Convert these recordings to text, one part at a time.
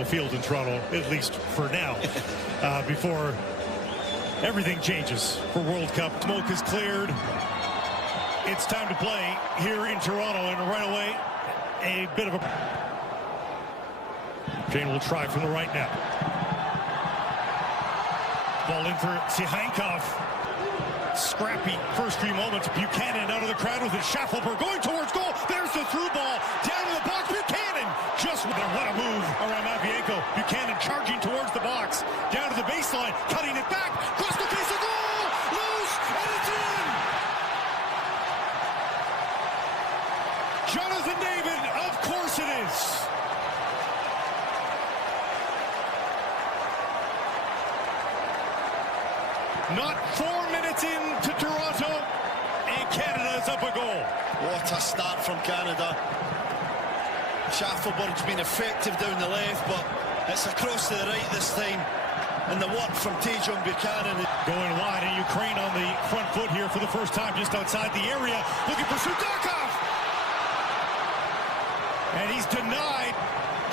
normal field in Toronto, at least for now, before everything changes for World Cup. Smoke is cleared. It's time to play here in Toronto, and right away, a bit of a... Jane will try from the right now. Ball in for Sihankov. Scrappy first 3 moments. Buchanan out of the crowd with his Schaffelberg going towards goal. There's the through ball. Down to the box. Buchanan just what a move around Matvienko. Buchanan charging towards the box. Down to the baseline. Cutting it back. Cross the face of goal. Loose. And it's in. Jonathan David. Of course it is. Not 4 minutes into Toronto, and Canada is up a goal. What a start from Canada. Schaffelberg's been effective down the left, but it's across to the right this time. And the work from Tajon Buchanan. Going wide, and Ukraine on the front foot here for the first time just outside the area. Looking for Sudakov. And he's denied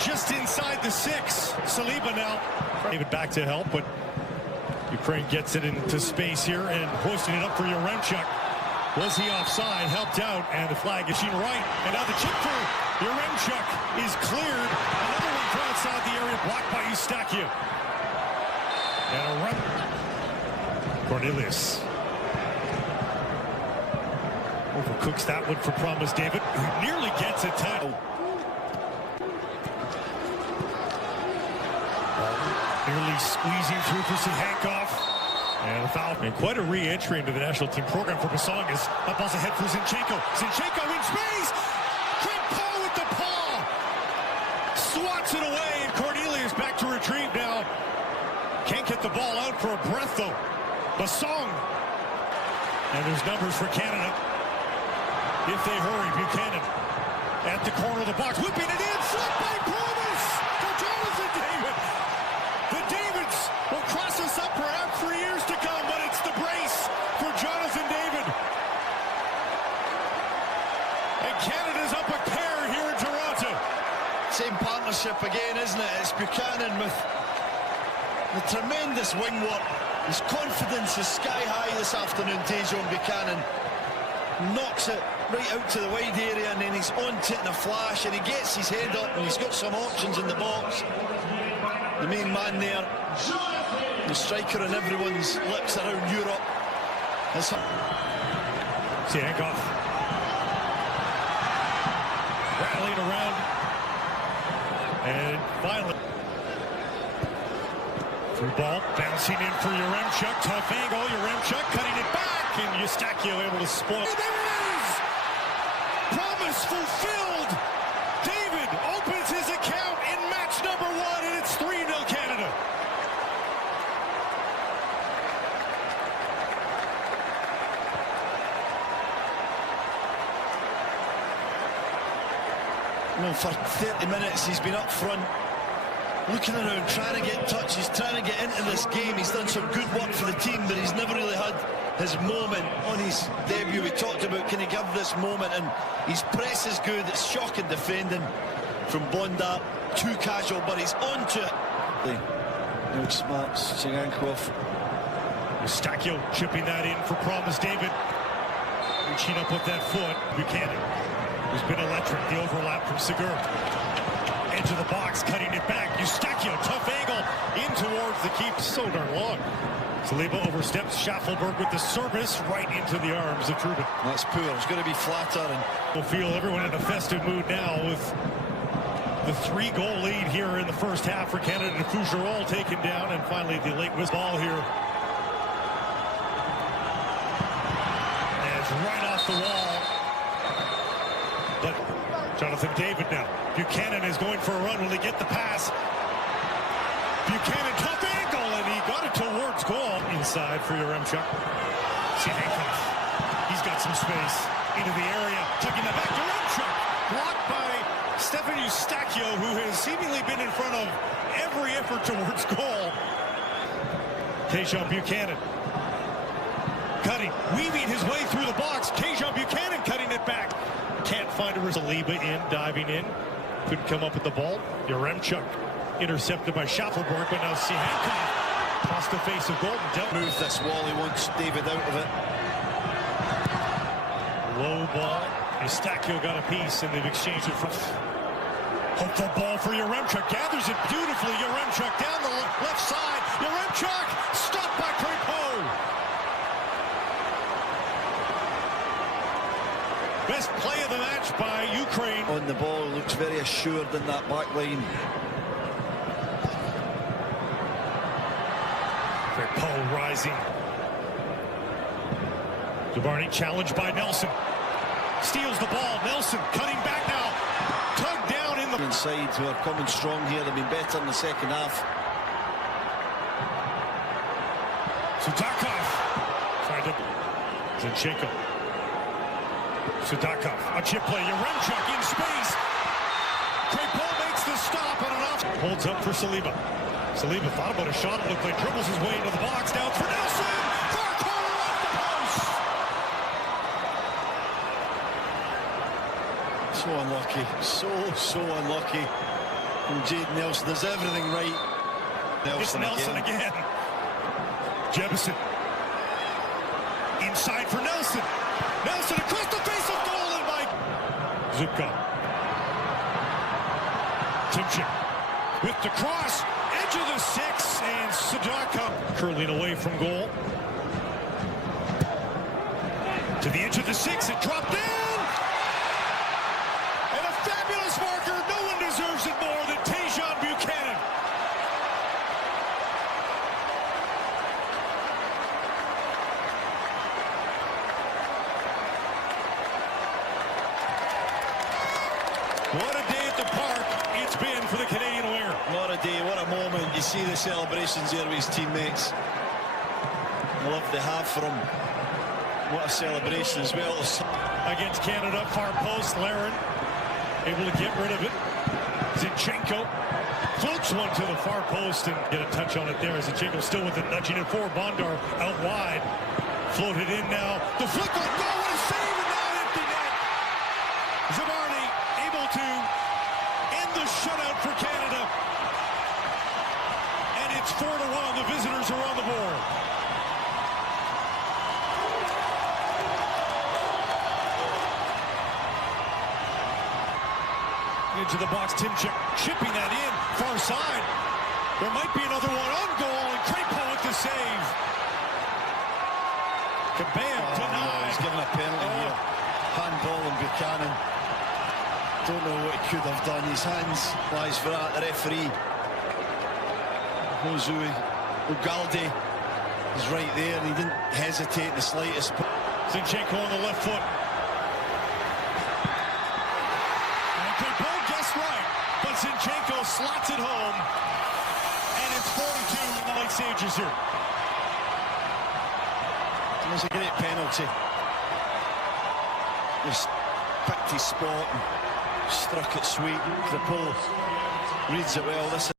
just inside the 6. Saliba now. David back to help, but Ukraine gets it into space here and hoisting it up for Yaremchuk. Was he offside? Helped out, and the flag is seen right. And now the chip for Yaremchuk is cleared. Another one from outside the area, blocked by Eustaquio. And a run. Cornelius overcooks that one for Promise David, who nearly gets a title. Nearly squeezing through for Sihankov. And a foul. And quite a re-entry into the national team program for Basong as that ball's ahead for Zinchenko. Zinchenko in space! Crepeau with the paw! Swats it away, and Cornelius back to retrieve now. Can't get the ball out for a breath, though. Basong. And there's numbers for Canada. If they hurry, Buchanan at the corner of the box, whipping it in. Shot by Promise for Jonathan David. The Davids will cross us up perhaps for years to come, but it's the brace for Jonathan David. And Canada's up a pair here in Toronto. Same partnership again, isn't it? It's Buchanan with the tremendous wing work. His confidence is sky high this afternoon. Tajon Buchanan knocks it right out to the wide area, and then he's on to it in a flash, and he gets his head up, and he's got some options in the box. The main man there, the striker on everyone's lips around Europe. Sihankov rattling around, and finally through ball, bouncing in for Yaremchuk. Tough angle, Yaremchuk cutting it back, and Eustaquio able to spoil. There it is! Promise fulfilled! David opens his account in match number 1, and it's 3-0 Canada. Well, for 30 minutes he's been up front, looking around, trying to get touches, trying to get into this game. He's done some good work for the team, but he's never really had his moment on his debut. We talked about, can he give this moment, and his press is good. It's shocking defending from Bonda. Too casual, but he's on to it. Outsmarts Sihankov. Eustaquio chipping that in for Promise David. Reaching up with that foot. Buchanan, who's been electric. The overlap from Segur. Into the box, cutting it back. Eustaquio, tough angle in towards the keep. So darn long. Saliba oversteps. Schaffelberg with the service right into the arms of Trubin. That's poor. It's going to be flatter. And we'll feel everyone in a festive mood now with the 3-goal lead here in the first half for Canada. Fougerolles taken down, and finally the late whistle ball here. And it's right off the wall. But Jonathan David now. Buchanan is going for a run. Will he get the pass? Buchanan, tough angle, and he got it towards goal. Inside for Yaremchuk. Sihankov. He's got some space into the area. Tucking the back. Yaremchuk blocked by Stefan Eustaquio, who has seemingly been in front of every effort towards goal. Tajon Buchanan. Cutting, weaving his way through the box. Tajon Buchanan cutting it back. Can't find a Saliba in, diving in. Couldn't come up with the ball. Yaremchuk intercepted by Schaffelberg, but now see Hancock across the face of Golden. Move this wall, he wants David out of it. Low ball. Eustachio got a piece, and they've exchanged it for... Hopeful ball for Yaremchuk. Gathers it beautifully. Yaremchuk down the left side. Yaremchuk stopped by Crépeau. Best play of the match by Ukraine. On the ball, looks very assured in that back line. Crépeau rising. Dubarny challenged by Nelson. Steals the ball. Nelson cutting back now. Tugged down in the... Inside, who are coming strong here. They've been better in the second half. Sudakov. Trying to... Zinchenko. Sudakov. A chip play. Yaremchuk in space. Crépeau makes the stop on an off... Holds up for Saliba. Saliba thought about a shot. It looked like dribbles his way into the box. Down for Nelson. Far corner off the post. So unlucky, so unlucky. And Jade Nelson does everything right. It's Nelson again. Jebison. Inside for Nelson. Nelson across the face of goal, and Mike. Zubka. Timchik with the cross. Edge of the 6, and Sudakov curling away from goal. To the edge of the 6, it dropped in. Fabulous marker. No one deserves it more than Tajon Buchanan. What a day at the park it's been for the Canadian winger. What a day, what a moment. You see the celebrations here with his teammates. The love they have for him. What a celebration as well. Against Canada, far post, Larin able to get rid of it. Zinchenko floats one to the far post and get a touch on it there. Zinchenko still with it, nudging it forward. Bondar out wide. Floated in now. The flick on goal. What a save, and now empty net. Dubarny able to end the shutout for Canada. And it's 4-1. The visitors are on the board. Into the box, Timchik chipping that in, far side. There might be another one on goal, and Crépeau with the save. Kabam denied. He's given a penalty here. Handball on Buchanan. Don't know what he could have done. His hands lies for that. The referee, Josue Ugalde, is right there, and he didn't hesitate in the slightest. Zinchenko on the left foot. But Zinchenko slots it home, and it's 42 in the late stages here. It was a great penalty. Just picked his spot and struck it sweet. Crépeau reads it well. This